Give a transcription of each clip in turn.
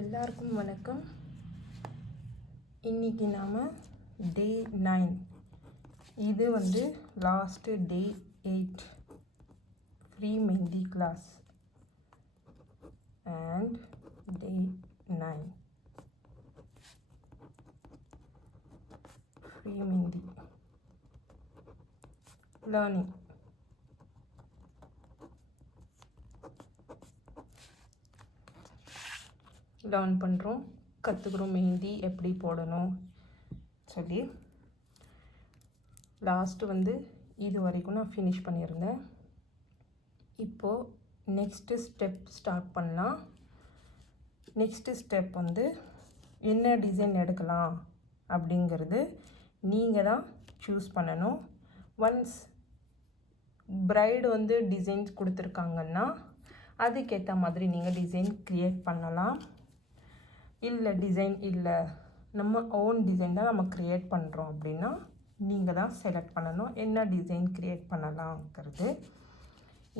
எல்லாருக்கும் வணக்கம். இன்றைக்கி நாம் டே 9, இது last day 8 free mehndi class and day 9 free mehndi learning. Learn பண்ணுறோம், கற்றுக்குறோம் மெஹந்தி எப்படி போடணும் சொல்லி. லாஸ்ட்டு இது வரைக்கும் நான் ஃபினிஷ் பண்ணியிருந்தேன். இப்போது நெக்ஸ்ட்டு ஸ்டெப் ஸ்டார்ட் பண்ணலாம். நெக்ஸ்ட்டு ஸ்டெப் என்ன டிசைன் எடுக்கலாம் அப்படிங்கிறது நீங்கள் தான் சூஸ் பண்ணணும். ஒன்ஸ் ப்ரைடு டிசைன்ஸ் கொடுத்துருக்காங்கன்னா அதுக்கேற்ற மாதிரி நீங்கள் டிசைன் க்ரியேட் பண்ணலாம். இல்லை டிசைன் இல்லை, நம்ம ஓன் டிசைன் தான் நம்ம க்ரியேட் பண்ணுறோம் அப்படின்னா நீங்கள் தான் செலக்ட் பண்ணணும் என்ன டிசைன் க்ரியேட் பண்ணலாங்கிறது.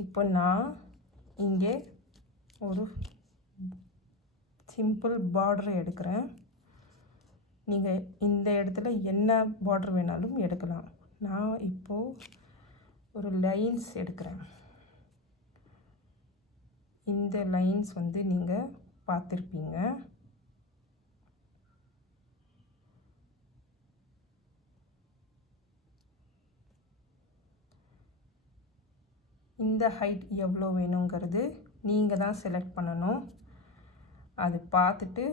இப்போ நான் இங்கே ஒரு சிம்பிள் பார்டர் எடுக்கிறேன். நீங்கள் இந்த இடத்துல என்ன பார்டர் வேணாலும் எடுக்கலாம். நான் இப்போது ஒரு லைன்ஸ் எடுக்கிறேன். இந்த லைன்ஸ் நீங்கள் பார்த்துருப்பீங்க. இந்த ஹைட் எவ்வளோ வேணுங்கிறது நீங்கள் தான் செலக்ட் பண்ணணும். அது பார்த்துட்டு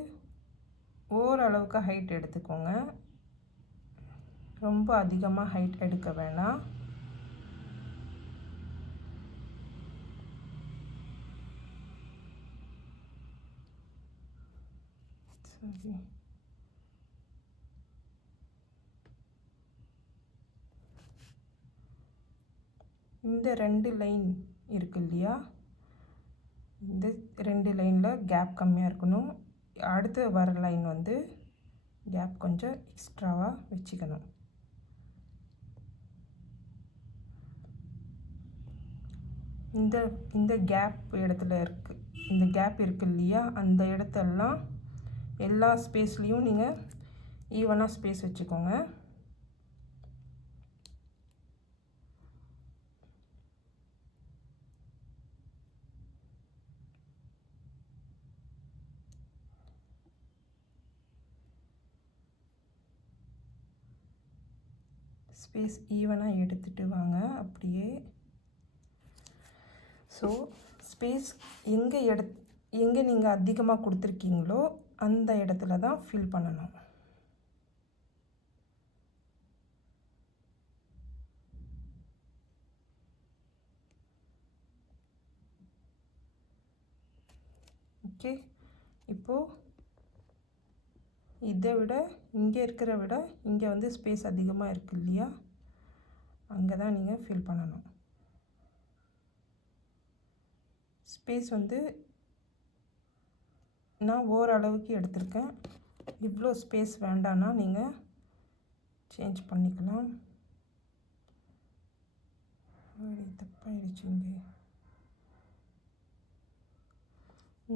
ஓரளவுக்கு ஹைட் எடுத்துக்கோங்க. ரொம்ப அதிகமாக ஹைட் எடுக்க வேணாம். சரி, இந்த 2 லைன் இருக்கு இல்லையா, இந்த 2 லைனில் கேப் கம்மியாக இருக்கணும். அடுத்து வர லைன் கேப் கொஞ்சம் எக்ஸ்ட்ராவாக வச்சுக்கணும். இந்த கேப் இடத்துல இந்த கேப் இருக்கு இல்லையா, அந்த இடத்தெல்லாம் எல்லா ஸ்பேஸ்லேயும் நீங்கள் ஈவனாக ஸ்பேஸ் வச்சுக்கோங்க. ஸ்பேஸ் ஈவனாக எடுத்துகிட்டு வாங்க அப்படியே. ஸோ ஸ்பேஸ் எங்கே நீங்கள் அதிகமாக கொடுத்துருக்கீங்களோ அந்த இடத்துல தான் ஃபில் பண்ணணும். ஓகே, இப்போது இதை விட இங்கே இங்கே ஸ்பேஸ் அதிகமாக இருக்குது இல்லையா, அங்கே தான் நீங்கள் ஃபில் பண்ணணும். ஸ்பேஸ் நான் ஓரளவுக்கு எடுத்திருக்கேன். இவ்வளோ ஸ்பேஸ் வேண்டான்னா நீங்கள் சேஞ்ச் பண்ணிக்கலாம். தப்பாயிடுச்சுங்க.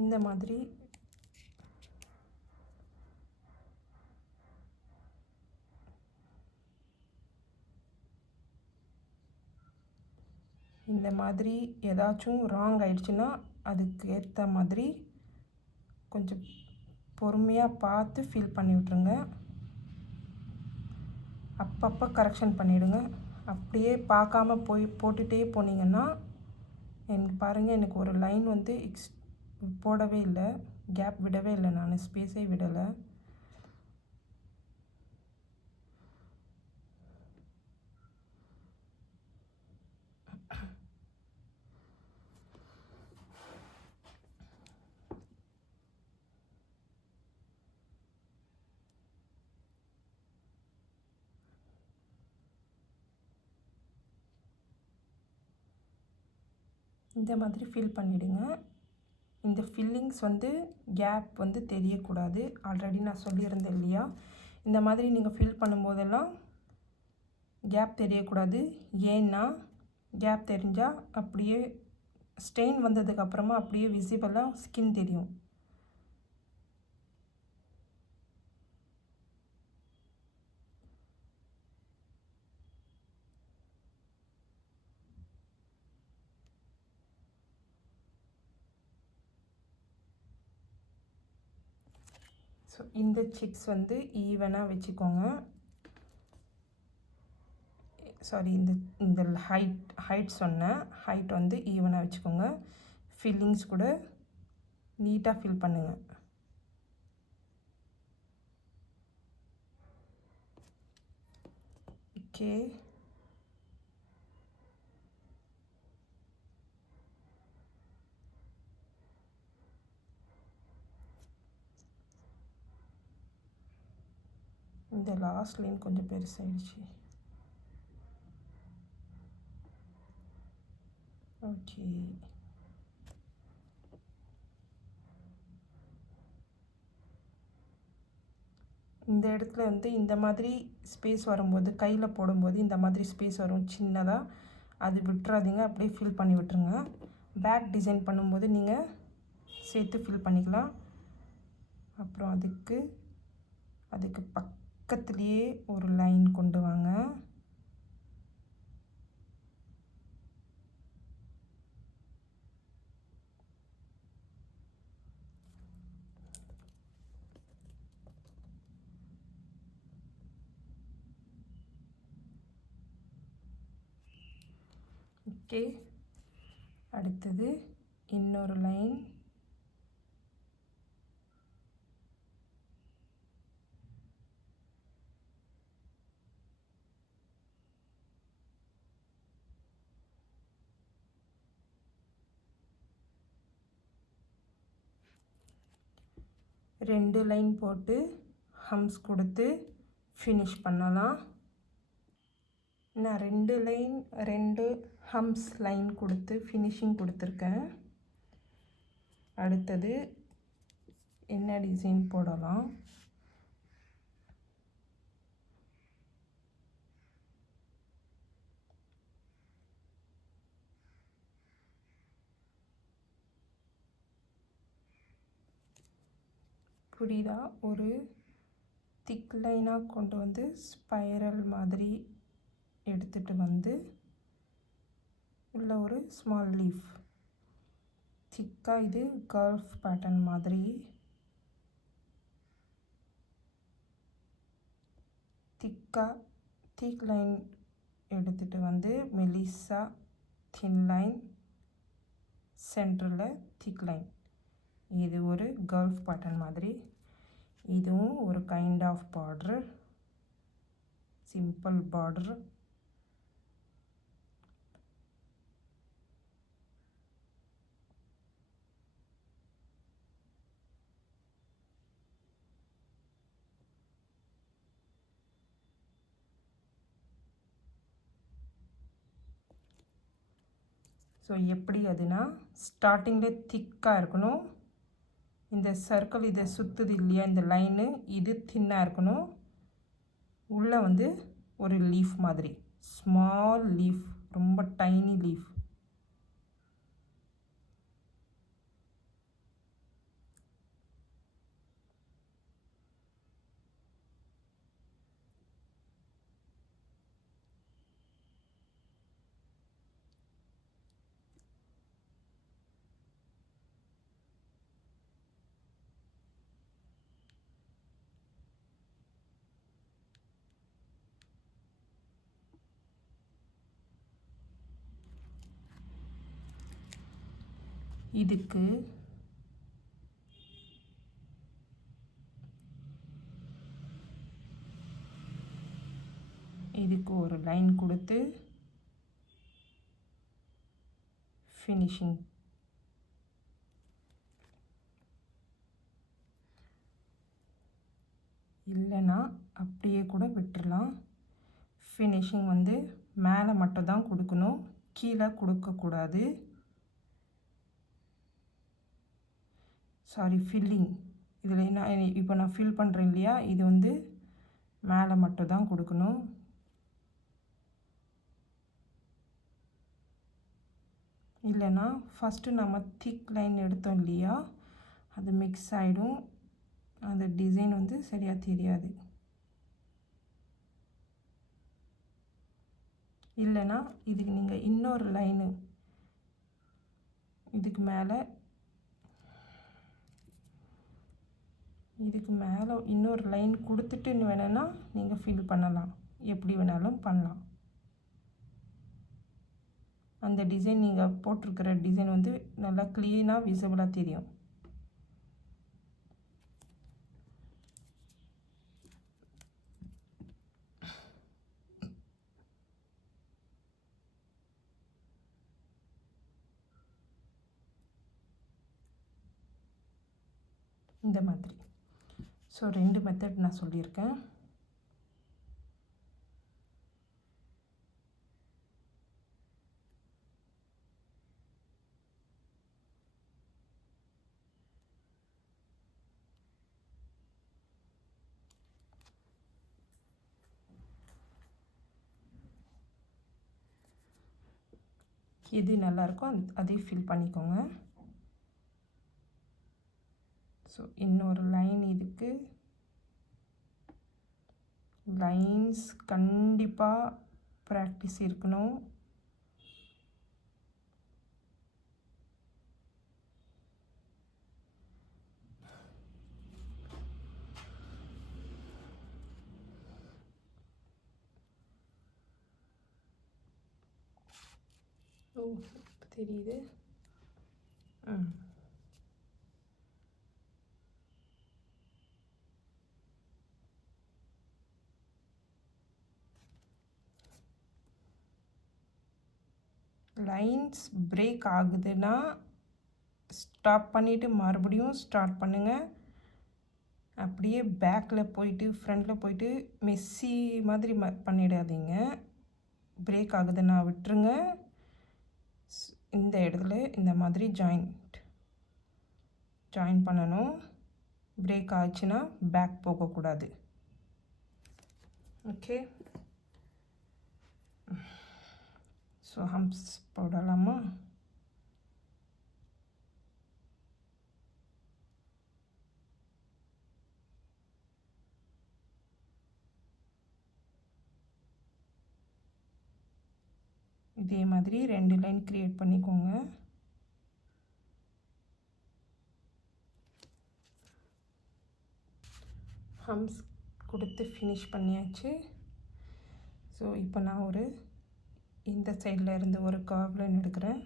இந்த மாதிரி ஏதாச்சும் ராங் ஆயிடுச்சுன்னா அதுக்கு ஏற்ற மாதிரி கொஞ்சம் பொறுமையாக பார்த்து ஃபில் பண்ணி விட்ருங்க. அப்பப்போ கரெக்ஷன் பண்ணிவிடுங்க. அப்படியே பார்க்காம போட்டுகிட்டே போனீங்கன்னா பாருங்கள், எனக்கு ஒரு லைன் போடவே இல்லை, கேப் விடவே இல்லை, நான் ஸ்பேஸே விடலை. இந்த மாதிரி ஃபில் பண்ணிவிடுங்க. இந்த ஃபில்லிங்ஸ் கேப் தெரியக்கூடாது. ஆல்ரெடி நான் சொல்லியிருந்தேன் இல்லையா, இந்த மாதிரி நீங்கள் ஃபில் பண்ணும்போதெல்லாம் கேப் தெரியக்கூடாது. ஏன்னா கேப் தெரிஞ்சால் அப்படியே ஸ்டெயின் வந்ததுக்கப்புறமா அப்படியே விசிபிளாக ஸ்கின் தெரியும். ஸோ இந்த செக்ஸ் வந்து ஈவனாக வச்சுக்கோங்க. சாரி, இந்த ஹைட் சொன்னேன், ஹைட் வந்து ஈவனாக வச்சுக்கோங்க. ஃபில்லிங்ஸ் கூட நீட்டாக ஃபில் பண்ணுங்கள். ஓகே, இந்த லாஸ்ட் லைன் கொஞ்சம் பெருசாகிடுச்சு. ஓகே, இந்த இடத்துல வந்து இந்த மாதிரி ஸ்பேஸ் வரும்போது, கையில் போடும்போது இந்த மாதிரி ஸ்பேஸ் வரும் சின்னதாக, அது விட்டுறாதீங்க, அப்படியே ஃபில் பண்ணி விட்டுருங்க. பேக் டிசைன் பண்ணும்போது நீங்கள் சேர்த்து ஃபில் பண்ணிக்கலாம். அப்புறம் அதுக்கு பக்கத்துலேயே ஒரு லைன் கொண்டு வாங்க. ஓகே, அடுத்தது இன்னொரு லைன். ரெண்டு லைன் போட்டு ஹம்ஸ் கொடுத்து ஃபினிஷ் பண்ணலாம். நான் ரெண்டு ஹம்ஸ் லைன் கொடுத்து ஃபினிஷிங் கொடுத்துருக்கேன். அடுத்தது என்ன டிசைன் போடலாம்? புரியுதா? ஒரு திக் லைனாக கொண்டு வந்து ஸ்பைரல் மாதிரி எடுத்துகிட்டு வந்து உள்ள ஒரு ஸ்மால் லீஃப் திக்காக, இது கர்வ் பேட்டர்ன் மாதிரி திக் லைன் எடுத்துகிட்டு வந்து மெலிசா தின் லைன், சென்டரில் திக் லைன். இது ஒரு கர்வ் பேட்டர்ன் மாதிரி. இதுவும் ஒரு kind of border, simple border. So எப்படி அதுனா, ஸ்டார்டிங்கில் திக்காக இருக்கணும். இந்த சர்க்கிள் இதை சுற்றுது இல்லையா, இந்த லைனு, இது தின்னாக இருக்கணும். உள்ளே வந்து ஒரு லீஃப் மாதிரி, ஸ்மால் லீஃப், ரொம்ப டைனி லீஃப். இதுக்கு ஒரு லைன் கொடுத்து ஃபினிஷிங். இல்லைன்னா அப்படியே கூட விட்டுறலாம். ஃபினிஷிங் வந்து மேலே மட்டும் தான் கொடுக்கணும், கீழே கொடுக்கக்கூடாது. Sorry, filling. இதில் என்ன, இப்போ நான் ஃபில் பண்ணுறேன் இல்லையா, இது வந்து மேலே மட்டும் தான் கொடுக்கணும். இல்லைன்னா ஃபஸ்ட்டு நம்ம திக் லைன் எடுத்தோம் இல்லையா, அது மிக்ஸ் ஆகிடும், அந்த டிசைன் வந்து சரியாக தெரியாது. இல்லைன்னா இதுக்கு நீங்கள் இன்னொரு லைனு இதுக்கு மேலே இதுக்கு மேலே இன்னொரு லைன் கொடுத்துட்டு வேணும்னா நீங்கள் ஃபில் பண்ணலாம், எப்படி வேணாலும் பண்ணலாம். அந்த டிசைன் நீங்கள் போட்டிருக்கிற டிசைன் வந்து நல்லா க்ளீனாக விசிபிளாக தெரியும். இந்த மாதிரி. ஸோ 2 மெத்தட் நான் சொல்லியிருக்கேன். எது நல்லாயிருக்கும் அதையும் ஃபில் பண்ணிக்கோங்க. ஸோ இன்னொரு லைன் இதுக்கு லைன்ஸ் கண்டிப்பாக ப்ராக்டிஸ் இருக்கணும். ஓ தெரியுது. லைன்ஸ் பிரேக் ஆகுதுன்னா ஸ்டாப் பண்ணிவிட்டு மறுபடியும் ஸ்டார்ட் பண்ணுங்கள். அப்படியே பேக்கில் போயிட்டு ஃப்ரண்டில் போயிட்டு மெஸ்ஸி மாதிரி பண்ணிடாதீங்க. பிரேக் ஆகுதுன்னா விட்டுருங்க. இந்த இடத்துல இந்த மாதிரி ஜாயின் பண்ணணும். பிரேக் ஆச்சுன்னா பேக் போகக்கூடாது. ஓகே, ஸோ ஹம்ப்ஸ் போடலாமா? இதே மாதிரி 2 லைன் க்ரியேட் பண்ணிக்கோங்க. ஹம்ஸ் கொடுத்து ஃபினிஷ் பண்ணியாச்சு. ஸோ இப்போ நான் இந்த சைடில் இருந்து ஒரு கர்வ் லைன் எடுக்கிறேன்.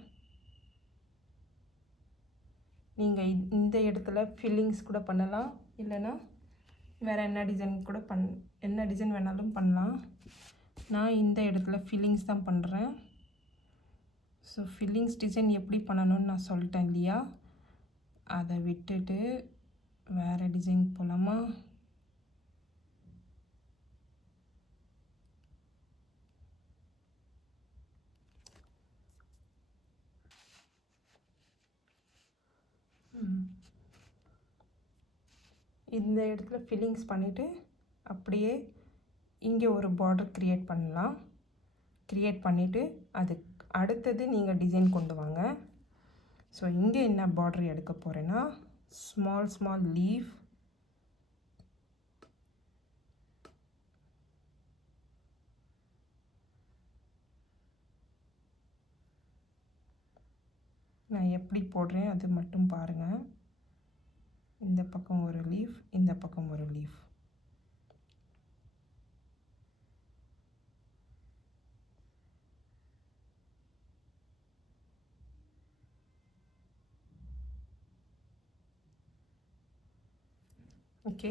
நீங்கள் இந்த இடத்துல ஃபில்லிங்ஸ் கூட பண்ணலாம், இல்லைன்னா வேறு என்ன டிசைன் வேணாலும் பண்ணலாம். நான் இந்த இடத்துல ஃபில்லிங்ஸ் தான் பண்ணுறேன். ஸோ ஃபில்லிங்ஸ் டிசைன் எப்படி பண்ணணும்னு நான் சொல்லிட்டேன் இல்லையா? அதை விட்டுட்டு வேறு டிசைன் போகலாமா? இந்த இடத்துல ஃபில்லிங்ஸ் பண்ணிவிட்டு அப்படியே இங்கே ஒரு பார்டர் க்ரியேட் பண்ணலாம். க்ரியேட் பண்ணிவிட்டு அதுக்கு அடுத்தது நீங்கள் டிசைன் கொண்டு வாங்க. ஸோ இங்கே என்ன பார்டர் எடுக்க போகிறேன்னா ஸ்மால் லீஃப், நான் எப்படி போடுறேன் அது மட்டும் பாருங்கள். இந்த பக்கம் ஒரு லீஃப், இந்த பக்கம் ஒரு லீஃப். ஓகே,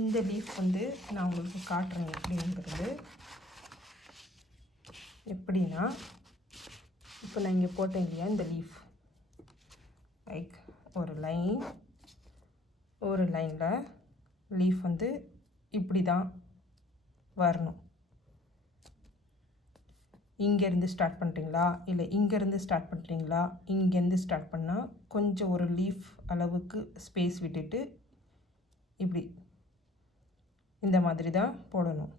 இந்த லீஃப் வந்து நான் உங்களுக்கு காட்டுறேன் எப்படிங்கிறது. எப்படின்னா இப்போ நான் இங்கே போட்டேன் இல்லையா, இந்த லீஃப் லைக் ஒரு லைனில் லீஃப் வந்து இப்படி தான் வரணும். இங்கேருந்து ஸ்டார்ட் பண்ணுறீங்களா, இல்லை இங்கேருந்து ஸ்டார்ட் பண்ணுறீங்களா? இங்கேருந்து ஸ்டார்ட் பண்ணால் கொஞ்சம் ஒரு லீஃப் அளவுக்கு ஸ்பேஸ் விட்டுட்டு இப்படி இந்த மாதிரி தான் போடணும்.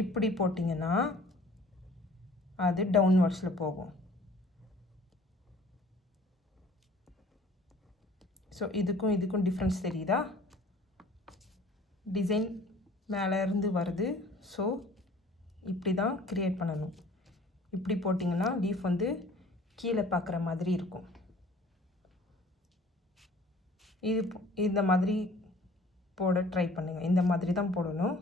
இப்படி போட்டிங்கன்னா அது டவுன்வர்ட்ஸில் போகும். ஸோ இதுக்கும் டிஃப்ரென்ஸ் தெரியுதா? டிசைன் மேலே இருந்து வருது. ஸோ இப்படி தான் க்ரியேட் பண்ணணும். இப்படி போட்டிங்கன்னா லீஃப் வந்து கீழே பார்க்குற மாதிரி இருக்கும். இந்த மாதிரி போட ட்ரை பண்ணுங்கள். இந்த மாதிரி தான் போடணும்.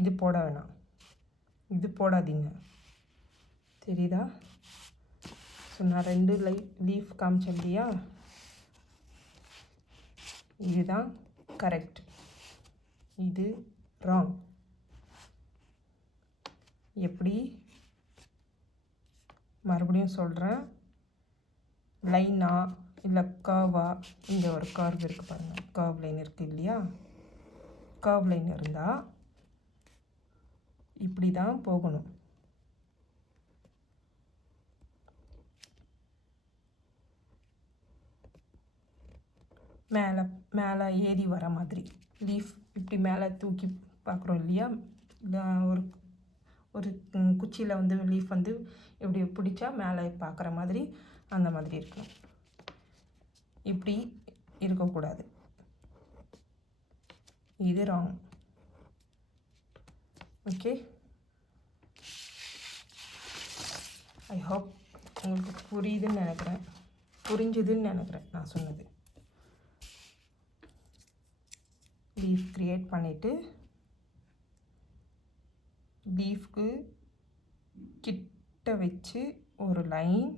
இது போட வேணாம், இது போடாதீங்க. தெரியுதா? ஸோ நான் 2 லீஃப் காமிச்சேன் இல்லையா, இதுதான் கரெக்ட், இது ராங். எப்படி? மறுபடியும் சொல்கிறேன். லைனா இல்லை கர்வா? இங்கே ஒரு கர்வ் இருக்குது பாருங்கள், கர்வ் லைன் இருக்குது இல்லையா? கர்வ் லைன் இருந்தால் இப்படி தான் போகணும். மேலே ஏறி வர மாதிரி லீஃப் இப்படி மேலே தூக்கி பார்க்குறோம் இல்லையா? ஒரு குச்சியில் வந்து லீஃப் வந்து இப்படி பிடிச்சா மேலே பார்க்குற மாதிரி அந்த மாதிரி இருக்கணும். இப்படி இருக்கக்கூடாது. இது ராங். ஓகே, ஐ ஹோப் உங்களுக்கு புரியுதுன்னு நினைக்கிறேன், புரிஞ்சுதுன்னு நினைக்கிறேன் நான் சொன்னது. லீஃப் க்ரியேட் பண்ணிவிட்டு லீஃப்க்கு கிட்ட வச்சு ஒரு லைன்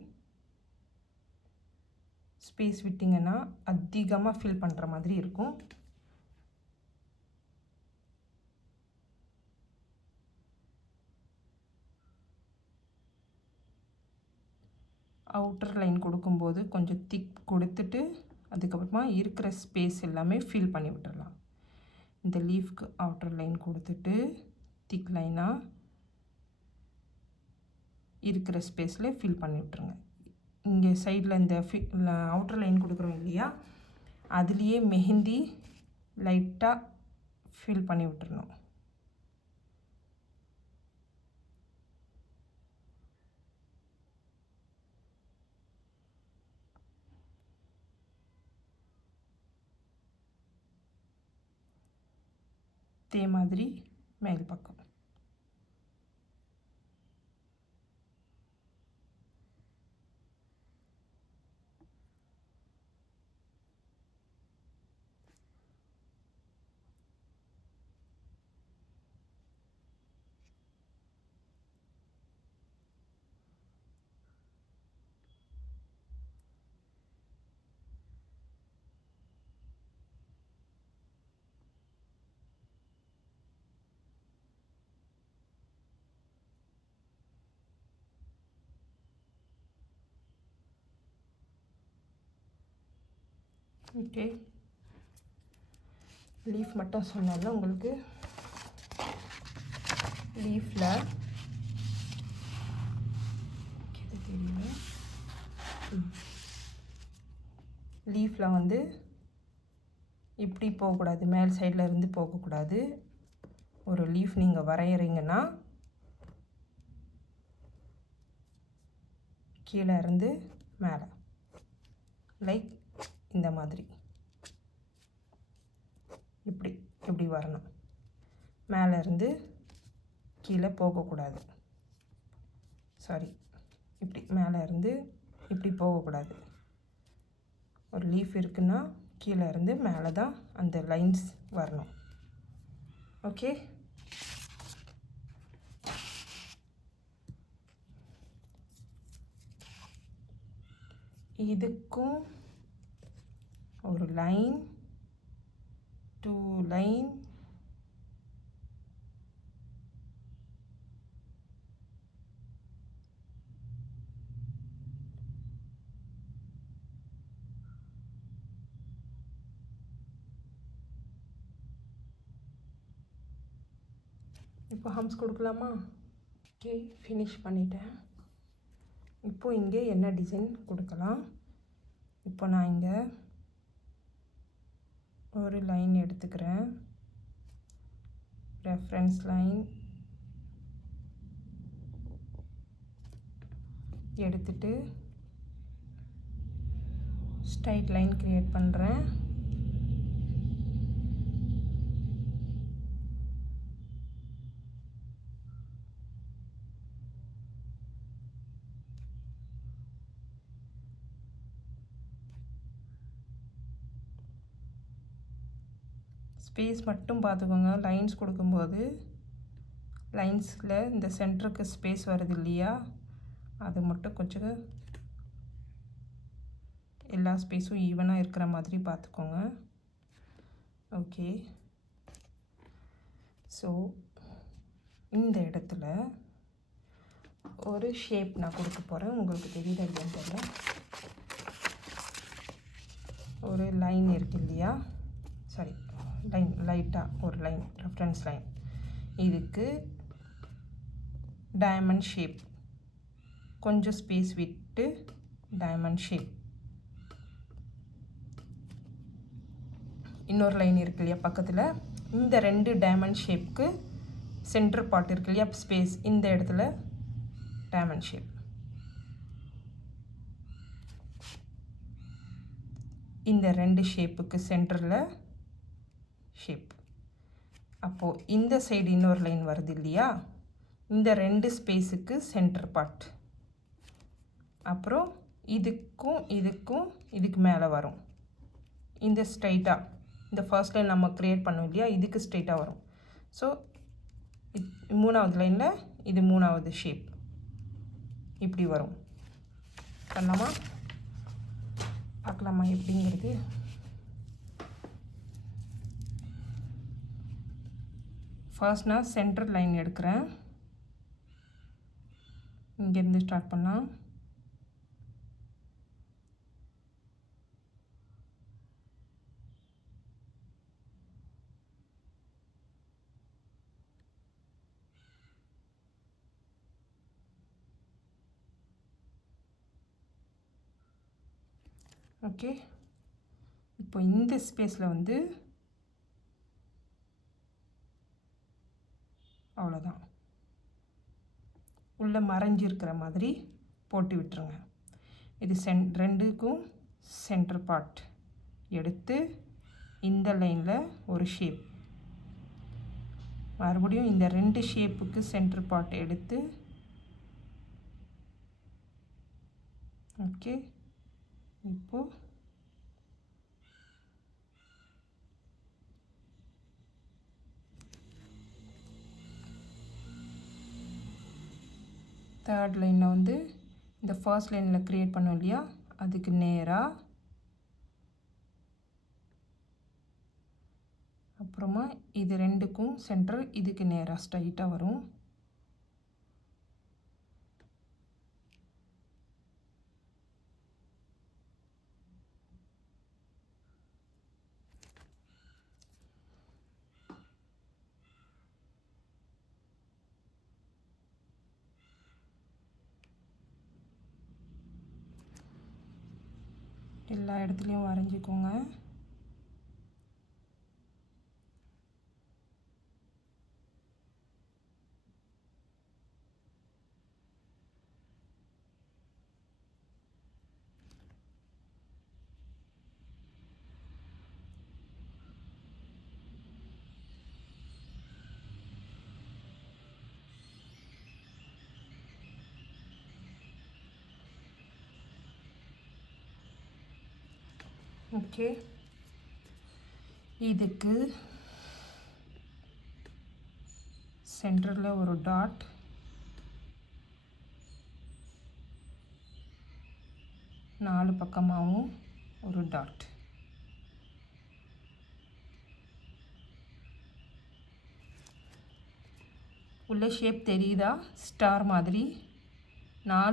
ஸ்பேஸ் விட்டிங்கன்னா அதிகமாக ஃபில் பண்ணுற மாதிரி இருக்கும். அவுட்டர் லைன் கொடுக்கும்போது கொஞ்சம் திக் கொடுத்துட்டு அதுக்கப்புறமா இருக்கிற ஸ்பேஸ் எல்லாமே ஃபில் பண்ணி விட்டுடலாம். இந்த லீஃப்க்கு அவுட்டர் லைன் கொடுத்துட்டு திக் லைனாக இருக்கிற ஸ்பேஸில் ஃபில் பண்ணி விட்டுருங்க. இங்கே சைடில் இந்த அவுட்டர் லைன் கொடுக்குறோம் இல்லையா, அதுலேயே மெஹந்தி லைட்டாக ஃபில் பண்ணி விட்டுறணும். இதே மாதிரி மேல் பக்கம். ஓகே, லீஃப் மட்டும் சொன்னால உங்களுக்கு லீஃபில் தெரியல. லீஃபில் வந்து இப்படி போகக்கூடாது, மேல் சைடில் இருந்து போகக்கூடாது. ஒரு லீஃப் நீங்கள் வரைகிறீங்கன்னா கீழே இருந்து மேலே லைக் இந்த மாதிரி இப்படி வரணும். மேலே இருந்து கீழே போகக்கூடாது. சாரி, இப்படி மேலே இருந்து இப்படி போகக்கூடாது. ஒரு லீஃப் இருக்குன்னா கீழே இருந்து மேலே தான் அந்த லைன்ஸ் வரணும். ஓகே, இதுக்கும் ஒரு லைன், 2 லைன், இப்போ ஹம்ஸ் கொடுக்கலாமா? ஓகே, ஃபினிஷ் பண்ணிட்டேன். இப்போது இங்கே என்ன டிசைன் கொடுக்கலாம்? இப்போ நான் இங்கே ஒரு லைன் எடுத்துக்கிறேன், ரெஃபரன்ஸ் லைன் எடுத்துட்டு ஸ்ட்ரைட் லைன் க்ரியேட் பண்ணுறேன். ஸ்பேஸ் மட்டும் பார்த்துக்கோங்க. லைன்ஸ் கொடுக்கும்போது லைன்ஸில் இந்த சென்டருக்கு ஸ்பேஸ் வருது இல்லையா, அது மட்டும் கொஞ்சம் எல்லா ஸ்பேஸும் ஈவனாக இருக்கிற மாதிரி பார்த்துக்கோங்க. ஓகே, ஸோ இந்த இடத்துல ஒரு ஷேப் நான் கொடுக்க போகிறேன். உங்களுக்கு தெரியுதா இல்லைன்னு தெரியல. ஒரு லைன் இருக்கு இல்லையா, சாரி லைன், லைட்டாக ஒரு லைன், ரெஃபரன்ஸ் லைன். இதுக்கு டைமண்ட் ஷேப், கொஞ்சம் ஸ்பேஸ் விட்டு டைமண்ட் ஷேப். இன்னொரு லைன் இருக்கு இல்லையா பக்கத்தில், இந்த 2 டைமண்ட் ஷேப்புக்கு சென்டர் பார்ட் இருக்கு இல்லையா ஸ்பேஸ், இந்த இடத்துல டைமண்ட் ஷேப். இந்த 2 ஷேப்புக்கு சென்டரில் ஷேப். அப்போது இந்த சைடு இன்னொரு லைன் வருது இல்லையா, இந்த 2 ஸ்பேஸுக்கு சென்டர் பார்ட். அப்புறம் இதுக்கும் இதுக்கும் இதுக்கு மேலே வரும். இந்த ஸ்ட்ரைட்டாக இந்த ஃபர்ஸ்ட் லைன் நம்ம க்ரியேட் பண்ணோம் இல்லையா, இதுக்கு ஸ்ட்ரைட்டாக வரும். ஸோ மூணாவது லைனில் இது மூணாவது ஷேப் இப்படி வரும். பண்ணலாமா, பார்க்கலாமா எப்படிங்கிறது. ஃபர்ஸ்ட் நான் சென்டர் லைன் எடுக்கிறேன். இங்கேருந்து ஸ்டார்ட் பண்ணலாம். ஓகே, இப்போ இந்த ஸ்பேஸில் வந்து அவ்வளோதான், உள்ளே மறைஞ்சிருக்கிற மாதிரி போட்டு விட்டுருங்க. இது ரெண்டுக்கும் சென்டர் பார்ட் எடுத்து இந்த லைனில் ஒரு ஷேப், மறுபடியும் இந்த 2 ஷேப்புக்கு சென்டர் பார்ட் எடுத்து, ஓகே, இப்போது தேர்ட் லைனில் வந்து இந்த ஃபர்ஸ்ட் லைனில் க்ரியேட் பண்ணோம் இல்லையா, அதுக்கு நேராக, அப்புறமா இது 2க்கும் சென்டர் இதுக்கு நேராக ஸ்ட்ரைட்டாக வரும். எல்லா இடத்துலையும் வரைஞ்சிக்கோங்க. ஓகே, இதுக்கு சென்டரில் ஒரு டாட், நாலு பக்கமாகவும் ஒரு டாட். உள்ள ஷேப் தெரியுதா, ஸ்டார் மாதிரி 4